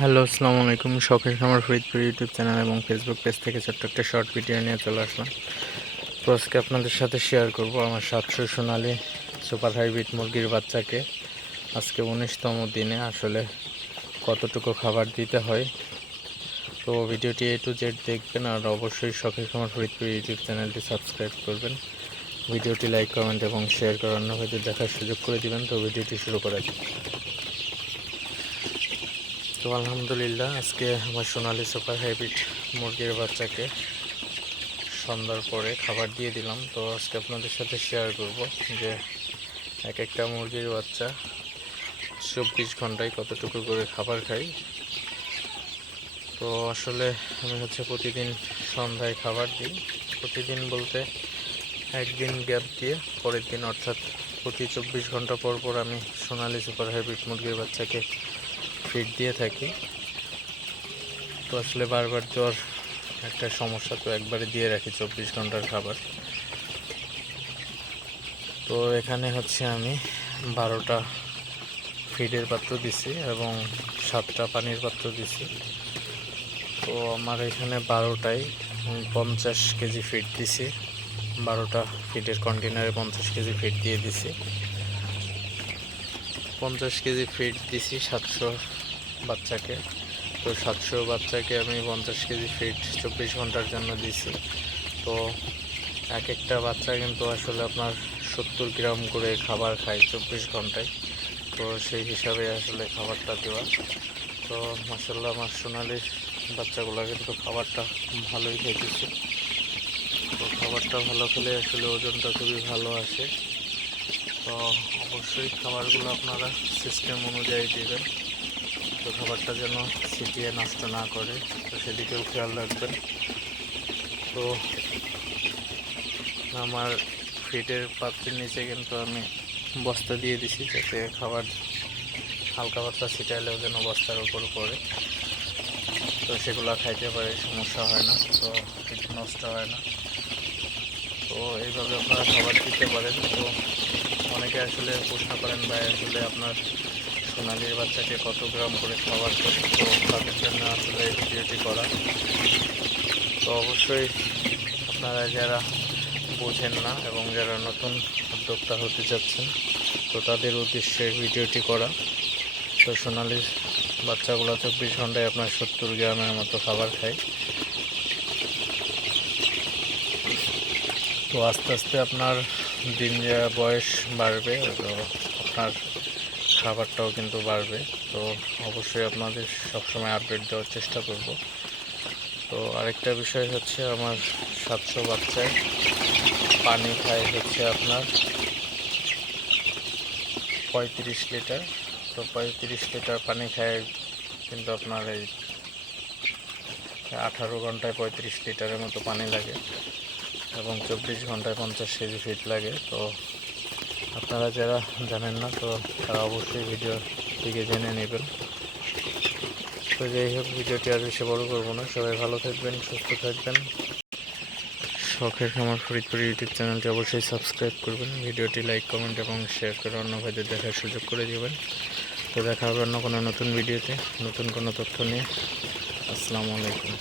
Hello, আসসালামু আলাইকুম। শখের খামার ফরিদপুর ইউটিউব চ্যানেল এবং ফেসবুক পেজ থেকে ছোট্ট একটা শর্ট ভিডিও নিয়ে চলে আসলাম। তো আজকে আপনাদের সাথে শেয়ার করব আমার সাতশো সোনালি সুপার হাইব্রিড মুরগির বাচ্চাকে। আজকে উনিশতম দিনে আসলে কতটুকু খাবার দিতে হয়? তো ভিডিওটি এ টু জেড দেখবেন আর অবশ্যই শখের খামার ফরিদপুর ইউটিউব চ্যানেলটি সাবস্ক্রাইব করবেন। ভিডিওটি লাইক কমেন্ট এবং শেয়ার করার অন্য ভাইদের দেখার সুযোগ করে দিবেন। তো ভিডিওটি শুরু করা যাক। তো আলহামদুলিল্লাহ, আজকে আমার সোনালি সুপার হাইব্রিড মুরগির বাচ্চাকে সন্ধ্যার পরে খাবার দিয়ে দিলাম। তো আজকে আপনাদের সাথে শেয়ার করব যে এক একটা মুরগির বাচ্চা চব্বিশ ঘন্টায় কতটুকু করে খাবার খাই তো আসলে আমি হচ্ছে প্রতিদিন সন্ধ্যায় খাবার দিই। প্রতিদিন বলতে একদিন গ্যাপ দিয়ে পরের দিন অর্থাৎ প্রতি চব্বিশ ঘণ্টা পর পর আমি সোনালি সুপার হাইব্রিড মুরগির বাচ্চাকে ফিড দিয়ে থাকি। তো আসলে বারবার দেওয়ার একটা সমস্যা তো একবারে দিয়ে রাখি চব্বিশ ঘণ্টার খাবার। তো এখানে হচ্ছে আমি বারোটা ফিডের পাত্র দিছি এবং সাতটা পানির পাত্র দিছি। তো আমার এখানে বারোটায় পঞ্চাশ কেজি ফিড দিছি। বারোটা ফিডের কন্টেনারে পঞ্চাশ কেজি ফিড দিয়ে দিছি। পঞ্চাশ কেজি ফিড দিছি সাতশো বাচ্চাকে। তো সাতশো বাচ্চাকে আমি পঞ্চাশ কেজি ফিড চব্বিশ ঘণ্টার জন্য দিছি। তো এক একটা বাচ্চা কিন্তু আসলে আপনার সত্তর গ্রাম করে খাবার খায় চব্বিশ ঘন্টায়। তো সেই হিসাবে আসলে খাবারটা দেওয়া। তো মাসাল্লাহ আমার সোনালির বাচ্চাগুলো কিন্তু খাবারটা ভালোই খেতেছে। তো খাবারটা ভালো খেলে আসলে ওজনটা খুবই ভালো আসে। তো অবশ্যই খাবারগুলো আপনারা সিস্টেম অনুযায়ী দেবেন। তো খাবারটা যেন ছিটিয়ে নষ্ট না করে, তো সেদিকেও খেয়াল রাখবেন। তো আমার ফিটের পাত্রের নিচে কিন্তু আমি বস্তা দিয়ে দিছি, যাতে খাবার, হালকা পাতলা ছিটাইলেও যেন বস্তার উপর পড়ে। তো সেগুলো খাইতে পারে, সমস্যা হয় না, তো ফিট নষ্ট হয় না। তো এইভাবে আপনারা খাবার দিতে পারেন। তো অনেকে আসলে প্রশ্ন করেন বা আসলে আপনার সোনালির বাচ্চাকে কত গ্রাম করে খাবার করে তো তাদের জন্য আসলে ভিডিওটি করা। তো অবশ্যই আপনারা যারা বোঝেন না এবং যারা নতুন উদ্যোক্তা হতে চাচ্ছেন, তো তাদের উদ্দেশ্যে ভিডিওটি করা। তো সোনালির বাচ্চাগুলো চব্বিশ ঘন্টায় আপনার সত্তর গ্রামের মতো খাবার খায়। তো আস্তে আস্তে আপনার দিন যা বয়স বাড়বে, তো আপনার খাবারটাও কিন্তু বাড়বে। তো অবশ্যই আপনাদের সবসময় আপডেট দেওয়ার চেষ্টা করব। তো আরেকটা বিষয় হচ্ছে আমার সাতশো বাচ্চায় পানি খায় হচ্ছে আপনার পঁয়ত্রিশ লিটার। তো পঁয়ত্রিশ লিটার পানি খায় কিন্তু আপনার এই আঠারো ঘন্টায় পঁয়ত্রিশ লিটারের মতো পানি লাগে এবং চব্বিশ ঘন্টায় পঞ্চাশ কেজি ফিট লাগে। তো আপনারা যারা জানেন না, তো তারা অবশ্যই ভিডিও থেকে জেনে নেবেন। তো যাই হোক, ভিডিওটি আর বেশি বড় করব না। সবাই ভালো থাকবেন, সুস্থ থাকবেন। শখের খামার ফরিদপুর ইউটিউব চ্যানেলটি অবশ্যই সাবস্ক্রাইব করবেন। ভিডিওটি লাইক, কমেন্ট এবং শেয়ার করে অন্য ভাইদের দেখার সুযোগ করে দেবেন। তো দেখা হবে অন্য কোনো নতুন ভিডিওতে। নতুন কোনো তথ্য নিয়ে। আসসালামু আলাইকুম।